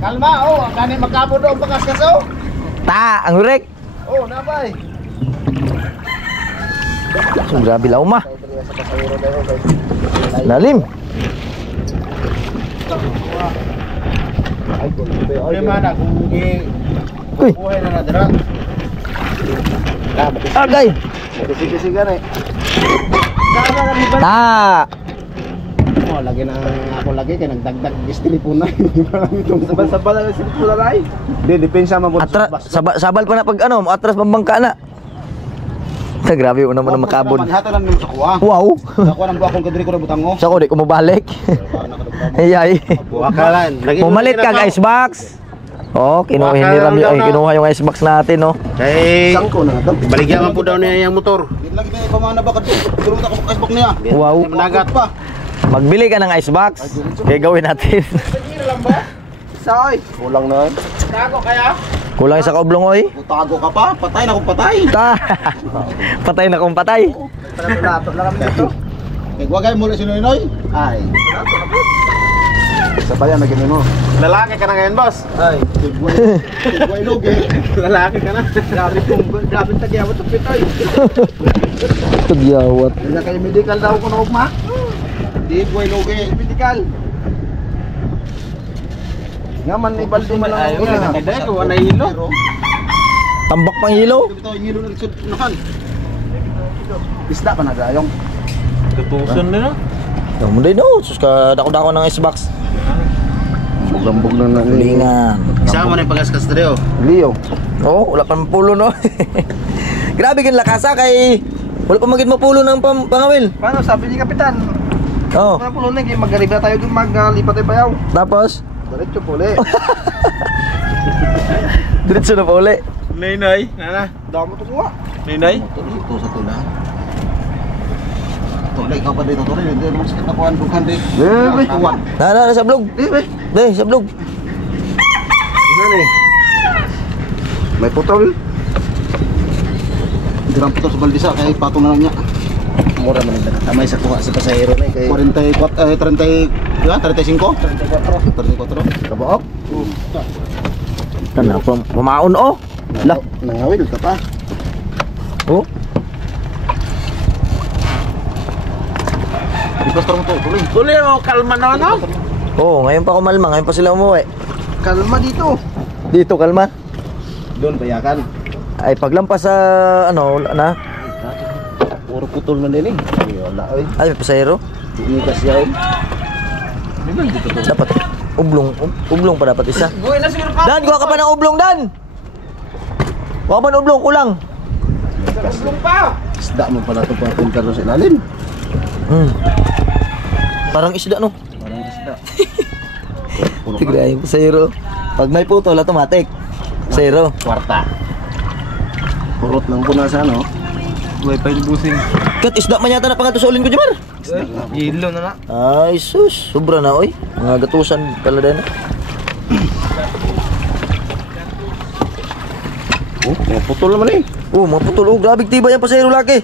Kalma, oh, gani magkabo doon bagas kaso. Ta, ang urek. Oh, nabay. So, grabe lang ma. Lalim. Ay, mana kung Uy. buhay na nadara. Agay. Sige gani. Ta. Oh, lagi na ako lagi kay nagdagdag telepono na. Sabal-sabal na si telepono na ay. Di depensa man po. Sabal pa na pag ano, atras mambangka na. Ta, grabe una mo na makabon. Hata lang sa kuha. Wow. Ako nang buakong kadiri ko na butang mo. Sa ko di ko mabalik. Ayay. Buakalan. Pumalit ka ga icebox. Oh, kinuha yung icebox natin, no. Kay sangko na to. Baligyan man po daw niya yung motor. Di lagi na pamana ba kadto ka mo icebox niya. Wow. Managat pa. Magbili ka ng icebox. Kaya gawin natin. Lang ba? Say. Kulang na. Tago kaya? Kulang isa ka oblong, oy. Tago ka pa, patay na kung patay. Patay na kung patay. Lapot lang kami dito. Wagay mo si Noynoy. Ay. Sabayan na gini mo. Lalaki ka na ngayon, boss. Ay. Tigway lugi. Lalaki ka na. Grabe tagyawat sa pitoy. Tagyawat. Hindi kayo medical daw ko na ugma. Tigway lugi. Medical. Nga man ni baldo man lang ako na. Kada ko wala hilo. Tambak pang hilo. Bitaw hilo na lisod nakan. Isda pa nagayong. Tutusan na. Yung munday no, sus ka dako-dako ng icebox. Bugambog na na Lingan. Isama na yung pagaskas dere oh. Leo. Oh, wala pa pulo no. Grabe kin lakasa kay wala pa magid mapulo ng pangawil. Paano sabi ni kapitan? Oh. Mga pulo na magariba tayo dun maglipat tayo bayaw. Tapos Diretso po ulit. diretso na pa uli. Nainay, nana. Damo to suwa. Nainay. Ito sa tula. Tulay ka pa dito tulay. Hindi mo sakit na kuhan bukan di. Na sa blog. Deh, sa blog. Ano ni? May putol. Dirang putol sa baldisa kay patong na lang niya. Mura man nila. Tamay sa kuha sa pasahero na kay 34 35 34. Kabook. Kana pamaon oh. Lah, Nangawil ka pa. oh. Ipastor mo to, tuloy. Tuloy mo, kalma na no? Oh, ngayon pa kumalma, ngayon pa sila umuwi. Kalma dito. Dito kalma. Doon bayakan. Ay paglampas sa ano na. Puro putol man din eh. Wala oy. Ay pasahero. Ini kasi yaw. Dapat ublong pa dapat isa. Buhay na siguro pa. Dan, kuha ka pa ng ublong Dan. Kuha pa ng ublong kulang. Ublong pa. Isda mo pala ito pa punta sa ilalim. Parang isda no. Parang isda. Tigray pasahero. Pag may putol automatic. Pasahero. Kwarta. Purot lang po na sa ano. Buhay pa yung busing. Kat isda man yata na pangatusolin ko Jamar. Hilo na na. Ay sus, sobra na oy. Mga gatusan pala din. Oh, mga putol naman eh. Oh, mga putol. Oh, grabe tiba yan pasahero laki.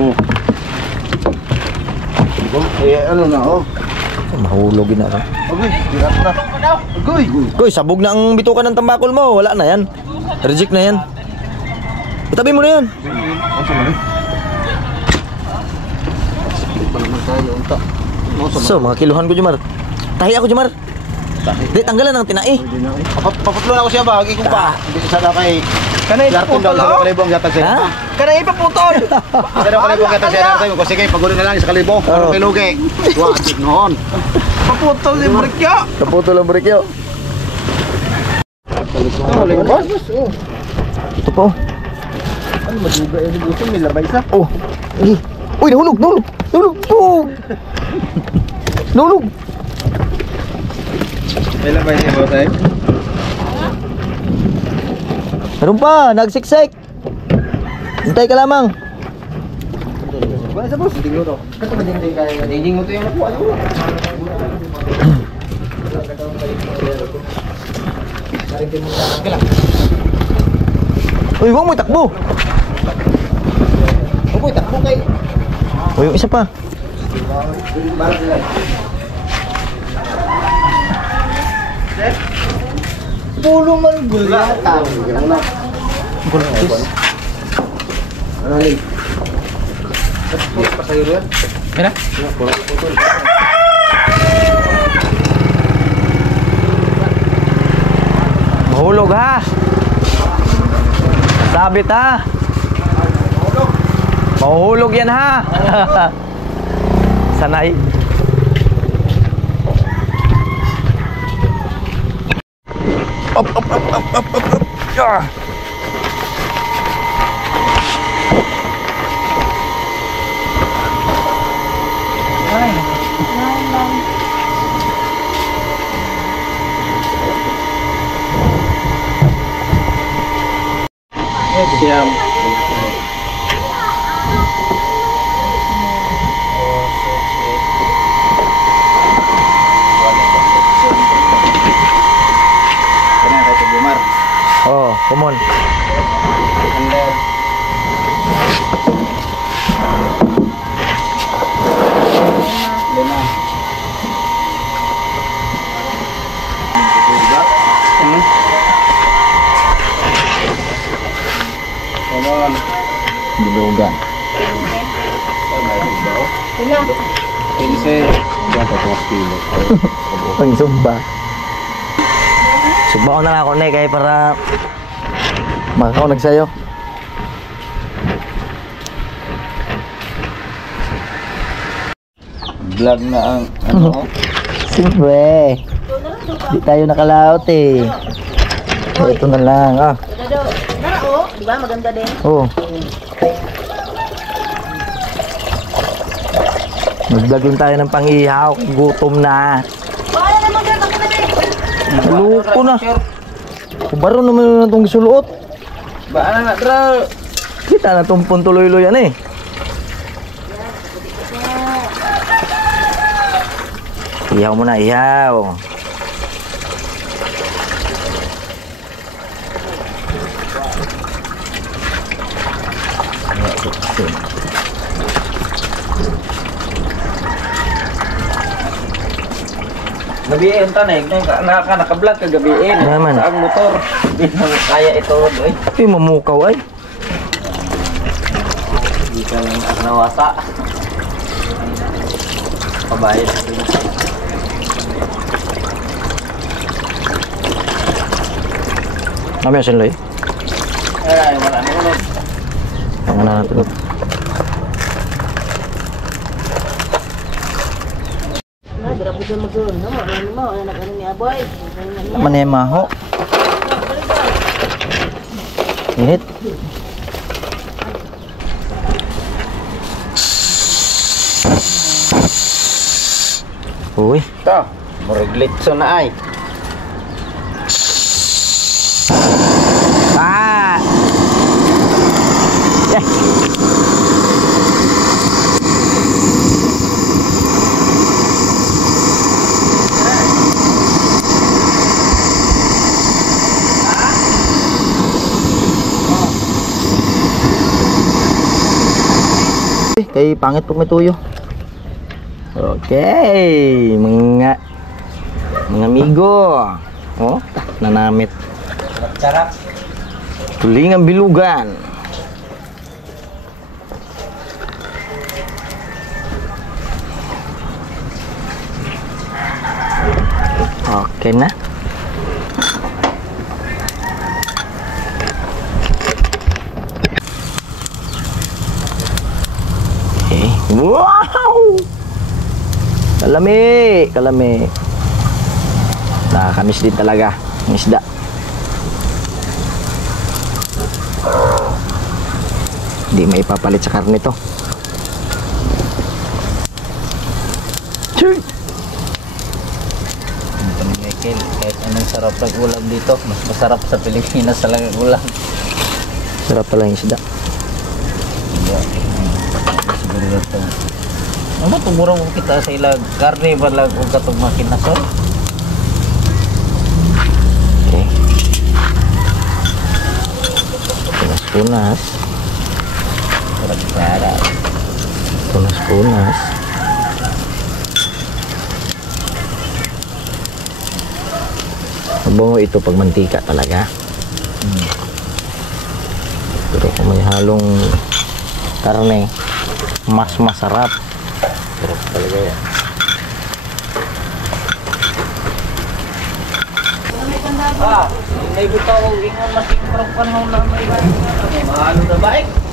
Oh. Eh, ano na oh. Mahulog na. Okay, dirap na. Goy. Koy, sabog na ang bitukan ng tambakol mo. Wala na yan. Reject na yan. Itabi mo na yan. So, mga kiluhan ko Jumar. Tahi ako Jumar. Di, tanggalan ng tinai. Paputlo na ako siya ba? Agi kong pa. Hindi sa kay. Kanay Yarton daw sa kalibong gatag siya. Ha? Kanay ipaputol. Pero kalibong gatag siya Yarton ko sige pagulo na lang sa kalibong. Ano kay lugi? Wa atik noon. Paputol si Brikyo. Kaputol ang brikyo. Ito po. Ano maduga yung gusto nila ba isa? Oh. Uy, nahulog, nahulog. Nahulog. Oh. Nahulog. May labay niya ba tayo? Meron pa, nagsiksik. Hintay ka lamang. Wala sa boss, dinggo to. Kato ba dingding kaya? Dingding mo to yung nakuha. Uy, huwag mo takbo. O yung isa pa. Pulo man gulata. Mira. Mahulog ha. Sabit ha. Mahulog yan ha. Sanay. Up, up, up, up, up, up, up. Ah. Siam. Oh, come on. Dilugan. Ang sumba. Sumba ko na lang ako na kaya para makakaunag sa'yo. Vlog na ang ano. Siyempre. Di tayo nakalaot eh. So, ito na lang ah. Di ba maganda din? Oh. Mag-vlog lang tayo ng pang-ihaw. Gutom na. Wala naman yan, ako na din. Luko na. Baro naman na itong gisuluot. Ba na dra. Kita na tumpon tuloy-loy yan eh. Ihaw mo na, ihaw. Gabiin tanay, naka-vlog ka gabiin. Naman. Sa ang motor. Di na kaya ito, doy. Ito yung mamukaw ay. Di ka lang nawasa. Pabayad. Mamaya sinloy. Ay, wala na ulit. Ang na natin. Grabe ka mag-gawin. Ano mo? Ano na ni Aboy? Manemaho. Init. Uy. Ito, muriglitso na ay. Ah! Yeah. Kay pangit pag may tuyo. Okay, mga amigo. Oh, nanamit. Sarap. Tulingang bilugan. Okay na. Okay. Wow! Kalami, kalami. Nakakamiss din talaga ang isda. Hindi maipapalit sa karne to. Michael, kahit anong sarap ng ulam dito, mas masarap sa Pilipinas talaga ang ulam. Sarap pala yung isda. Siguro ito. Ano tumurang mo kita sa ilag? Karne ba lang o katong makinasol? Okay. Punas-punas. Sarap. Punas-punas. Mabango ito pag mantika talaga. Pero kung may halong karne, mas masarap. Sarap talaga yan. May bitaw, ingon masing parang panahon lang may mahalo na baik.